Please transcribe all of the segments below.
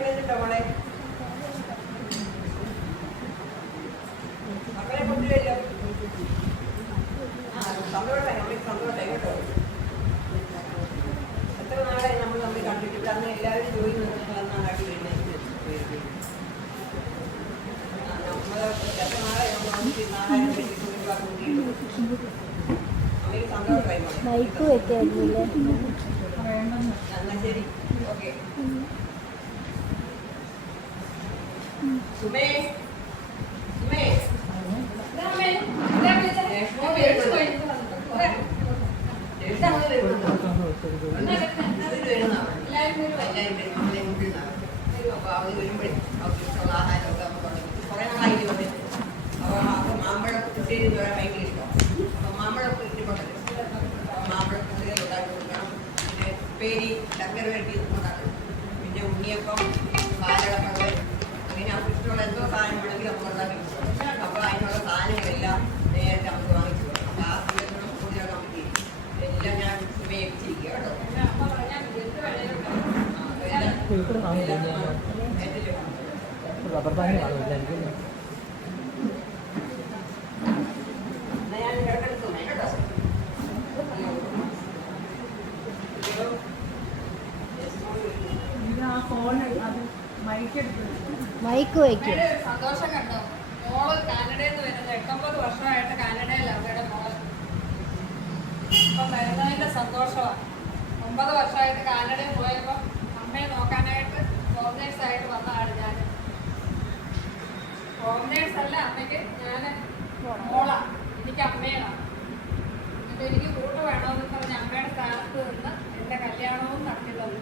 വരുന്നുണ്ടോ മോളെ? മക്കളെ കൊണ്ടുവരില്ലോ ആ സന്തോഷമായി നമ്മൾക്ക് സന്തോഷമായി കേട്ടോ. എത്ര നാളായി നമ്മൾ നമ്മൾ കണ്ടിട്ടില്ല. അന്ന് എല്ലാവരും ജോലി നിർത്തി വന്ന നാട്ടിൽ നമ്മൾ എത്ര നാളായി നമ്മൾ വന്നിട്ട് നാലായിരം പേര് കൂടി കൂട്ടിയിട്ട് അമ്മയ്ക്ക് സന്തോഷമായി മോളെ ബൈക്ക് വെക്കായിരുന്നില്ലേ എന്നാ ശരി ഓക്കെ അവർ സുമേ എന്തോ സാധനം വേണമെങ്കിൽ നമുക്ക് ഉണ്ടാക്കി കൊടുക്കണം അപ്പോൾ അതിനുള്ള സാധനങ്ങളെല്ലാം നേരത്തെ നമുക്ക് വാങ്ങിച്ചു കൊടുക്കണം അപ്പോൾ ആ സമയത്ത് നമുക്ക് പൂജ എല്ലാം ഞാൻ വേവിച്ചിരിക്കുക കേട്ടോ. എല്ലാം- എല്ലാം മൈക്ക് വയ്ക്കും. സന്തോഷം കണ്ടോ? മോൾ കാനഡയിൽ നിന്ന് വരുന്നത് എട്ടൊമ്പത് വർഷമായിട്ട് കാനഡയിലാണ് അവരുടെ മോൾ. ഇപ്പം വരുന്നതിന്റെ സന്തോഷമാണ് ഒമ്പത് വർഷമായിട്ട് കാനഡയിൽ പോയപ്പോൾ അമ്മയെ നോക്കാനായിട്ട് ഹോംനേഴ്സ് ആയിട്ട് വന്നതാണ് ഞാൻ ഹോംനേഴ്സ് അല്ല അമ്മയ്ക്ക് ഞാൻ മോളാ. എനിക്ക് അമ്മയാണ് എന്നിട്ട് എനിക്ക് കൂട്ട് വേണമെന്ന് പറഞ്ഞ അമ്മയുടെ സ്ഥാനത്ത് നിന്ന് എന്റെ കല്യാണവും നടത്തി തന്നു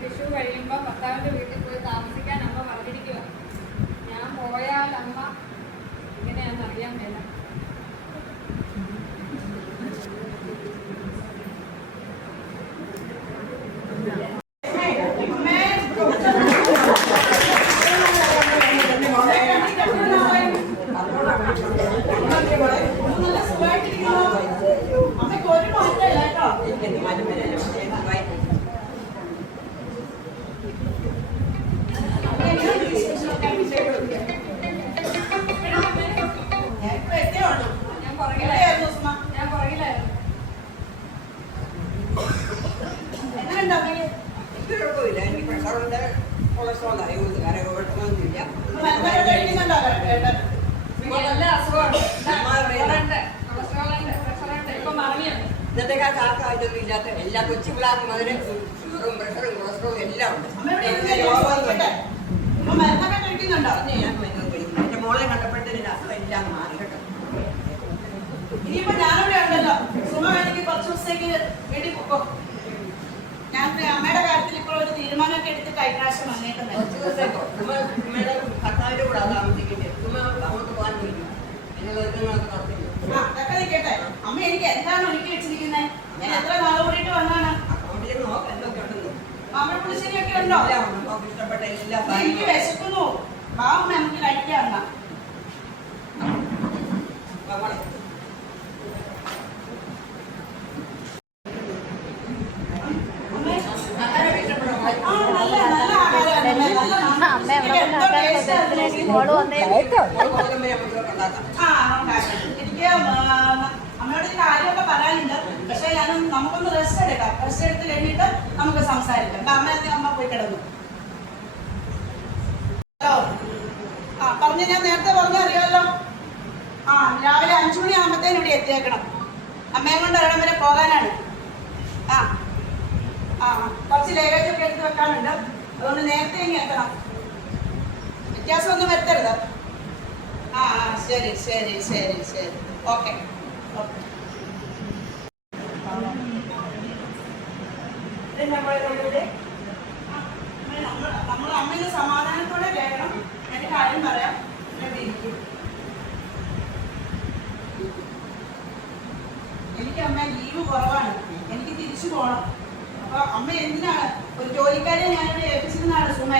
വിഷു കഴിയുമ്പോൾ ഭർത്താവിന്റെ വീട്ടിൽ പോയി താമസിക്കാൻ അമ്മ പറഞ്ഞിരിക്കുക ഞാൻ പോയാൽ അമ്മ ഇങ്ങനെയാണെന്ന് അറിയാൻ മേല. ഇന്നത്തെ കാലത്ത് ഇല്ലാത്ത എല്ലാ കൊച്ചു പിള്ളേർക്ക് മുതൽ ഷുഗറും പ്രഷറും കൊളസ്ട്രോളും എല്ലാം ഉണ്ട് രോഗമൊന്നുമില്ല. പിന്നെ ഞാൻ മരുന്ന് കഴിക്കുന്നു. എന്റെ മോളെ കണ്ടപ്പോഴത്തേന് അസുഖം എല്ലാം മാറി കേട്ടോ ഇനിയിപ്പോ ഞാനിവിടെ ഉണ്ടല്ലോ സുമ വേണമെങ്കിൽ കുറച്ച് ദിവസത്തേക്ക് വീട്ടിൽ പൊക്കോ കാര്യത്തിൽ ഇപ്പോൾ ഒരു തീരുമാനമൊക്കെ എടുത്തിട്ട് ഇപ്രാവശ്യം വന്നേക്കുന്നത് കുറച്ച് ദിവസത്തേക്കോ ഭർത്താവിന്റെ കൂടെ താമസിക്കുന്നത് ഉമ്മ അങ്ങോട്ട് പോകാൻ പറ്റും എന്നെ വെറുതെ നടത്തില്ല ആ അതൊക്കെ നിൽക്കട്ടെ. അമ്മ എനിക്ക് എന്താണ് ഒരുക്കി വെച്ചിരിക്കുന്നത് ഞാൻ എത്ര നാൾ കൂടിയിട്ട് വന്നാണ്? മാമ്പഴ പുളിശ്ശേരിയൊക്കെ ഉണ്ടോ? ഇഷ്ടപ്പെട്ട എല്ലാ എനിക്ക് വിശക്കുന്നു. വാമ്മ നമുക്ക് കഴിക്കാം എന്നാ അമ്മേ, ആഹാരം ആ, നല്ല നല്ല ആഹാരമാണ് അമ്മേ, നല്ല മണം. അമ്മ എവിടെ? ഇതിന്. മോൾ വന്നേ. എനിക്ക് അമ്മയോട് ഒരു കാര്യമൊക്കെ പറയാനുണ്ട്. പക്ഷെ ഞാൻ നമുക്കൊന്ന് റെസ്റ്റ് എടുക്കാം. റെസ്റ്റ് എടുത്ത് കഴിഞ്ഞിട്ട് നമുക്ക് സംസാരിക്കാം. അമ്മ അമ്മ പോയി കിടന്നു. ഹലോ ആ പറഞ്ഞ ഞാൻ നേരത്തെ പറഞ്ഞ അറിയാമല്ലോ ആ രാവിലെ അഞ്ചു മണി ആകുമ്പത്തേനും ഇവിടെ എത്തിയേക്കണം. അമ്മയെ കൊണ്ട് ഒരിടം വരെ പോകാനാണ്. ആ ആ കുറച്ച് ലേഖേജ് ഒക്കെ എടുത്ത് വെക്കാനുണ്ട്. അതുകൊണ്ട് നേരത്തെ ഇങ്ങ് എത്തണം. വ്യത്യാസം ഒന്നും വരുത്തരുത്. ആ ആ ശരി ശരി ശരി ശരി. ഓക്കെ. നമ്മൾ അമ്മയിൽ സമാധാനത്തോടെ വേണം എന്റെ കാര്യം പറയാം. എനിക്ക് അമ്മ ലീവ് കുറവാണ്. എനിക്ക് തിരിച്ചു പോകണം അപ്പൊ അമ്മ എന്തിനാണ്? ഒരു ജോലിക്കാരെ ഞാനിവിടെ ഏൽപ്പിച്ചിരുന്നാണ് സുമ.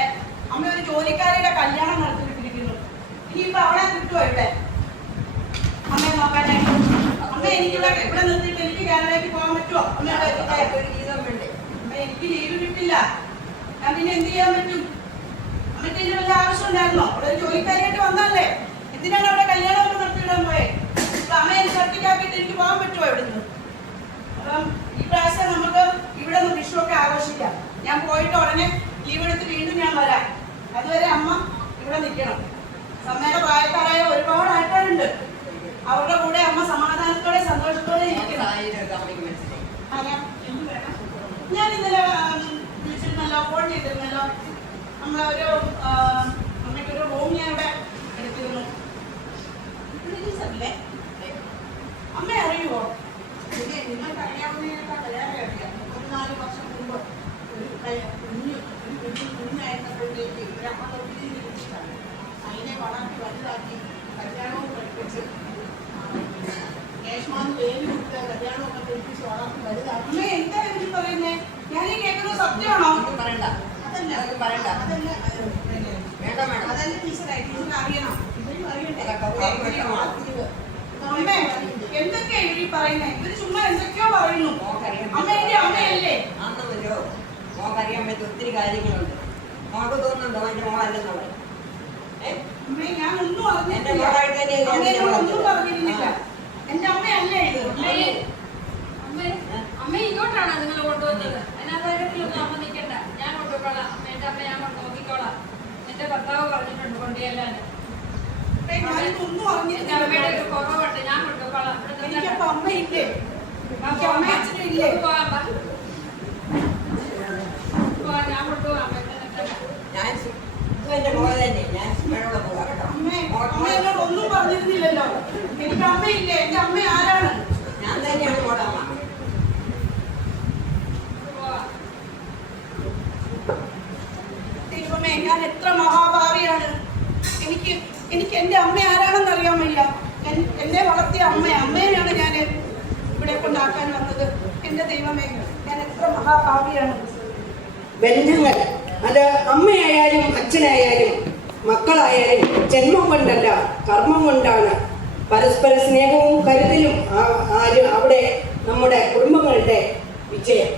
അമ്മ ഒരു ജോലിക്കാരിയുടെ കല്യാണം നടത്തിയിട്ടിരിക്കുന്നു ഇനിയിപ്പോ അവളെ കിട്ടുമോ ഇവിടെ? അമ്മയെ നോക്കാനായിട്ട്. അമ്മ എനിക്കിവിടെ ഇവിടെ നിർത്തിയിട്ട് എനിക്ക് കാനഡയ്ക്ക് പോകാൻ പറ്റുമോ അമ്മയുടെ അമ്മ എനിക്ക് ലീവ് കിട്ടില്ല. ഞാൻ പിന്നെ എന്ത് ചെയ്യാൻ പറ്റും? അമ്മയ്ക്ക് ഇതിന് വല്ല ആവശ്യം ഒരു ജോലിക്കാരിയായിട്ട് വന്നല്ലേ എന്തിനാണ് അവിടെ കല്യാണമൊക്കെ നിർത്തിയിടാൻ പോയെ? അമ്മ എനിക്ക് ഒറ്റയ്ക്കാക്കിയിട്ട് എനിക്ക് പോകാൻ പറ്റുമോ ഇവിടുന്ന് അപ്പം ഈ പ്രാവശ്യം നമുക്ക് ഇവിടെ നിന്ന് വിഷു ഒക്കെ ആഘോഷിക്കാം ഞാൻ പോയിട്ട് ഉടനെ ലീവ് എടുത്ത് വീണ്ടും ഞാൻ വരാം അതുവരെ അമ്മ ഇവിടെ നിൽക്കണം അമ്മയുടെ പ്രായക്കാരായ ഒരുപാട് ആൾക്കാരുണ്ട് അവരുടെ കൂടെ അമ്മ സമാധാനത്തോടെ സന്തോഷത്തോടെ ഇരിക്കണം സാഹചര്യം അമ്മയ്ക്ക് മനസ്സിലായി ഞാൻ ഇന്നലെ വിളിച്ചിരുന്നല്ലോ ഫോൺ ചെയ്തിരുന്നല്ലോ. നമ്മളൊരു അതൊക്കെ അവർക്ക് വിഷമമാണ്. അമ്മേ എന്തൊക്കെയാ ഇവർ ഈ പറയുന്നേ? ഇവർ ചുമ്മാ എന്തൊക്കെയോ പറയുന്നു. അമ്മയല്ലേ? അന്ന് ഒരു മോക്കറിയാൻ പറ്റിയ ഒത്തിരി കാര്യങ്ങളുണ്ട്. മോൾക്ക് തോന്നുന്നുണ്ടോ? എന്റെ മോളല്ലെന്നുള്ളത് ഏ? അമ്മേ ഞാൻ ഒന്നും എന്റെ മോളായിട്ട് തന്നെയല്ലേ ഒന്നും എന്റെ അമ്മയല്ലേ? ഇത് അമ്മേ ഇങ്ങോട്ടാണോ നിങ്ങൾ കൊണ്ടുവന്നത്? അതിനകത്ത് അമ്മ നിൽക്കണ്ട അമ്മ എന്റെ അമ്മ ഞാൻ നോക്കിക്കോളാം. എന്റെ ഭർത്താവ് പറഞ്ഞിട്ടുണ്ട് കൊണ്ടുചെല്ലാൻ. എന്റെ അമ്മയുടെ ഒരു കുറവുണ്ട്. ഞാൻ ഇവിടെ അമ്മയില്ലേ? അമ്മ അച്ഛനും ഇല്ലേ എന്നെ വളർത്തിയ അമ്മ അമ്മേനെയാണ് ഞാൻ ഇവിടെ കൊണ്ടാക്കാൻ വന്നത്. എന്റെ ദൈവമേ ഞാൻ എത്ര മഹാഭാവിയാണ്. ബന്ധങ്ങൾ അത് അമ്മയായാലും അച്ഛനായാലും മക്കളായാലും ജന്മം കൊണ്ടല്ല കർമ്മം കൊണ്ടാണ്. പരസ്പര സ്നേഹവും കരുതലും അവിടെ നമ്മുടെ കുടുംബങ്ങളുടെ വിജയം.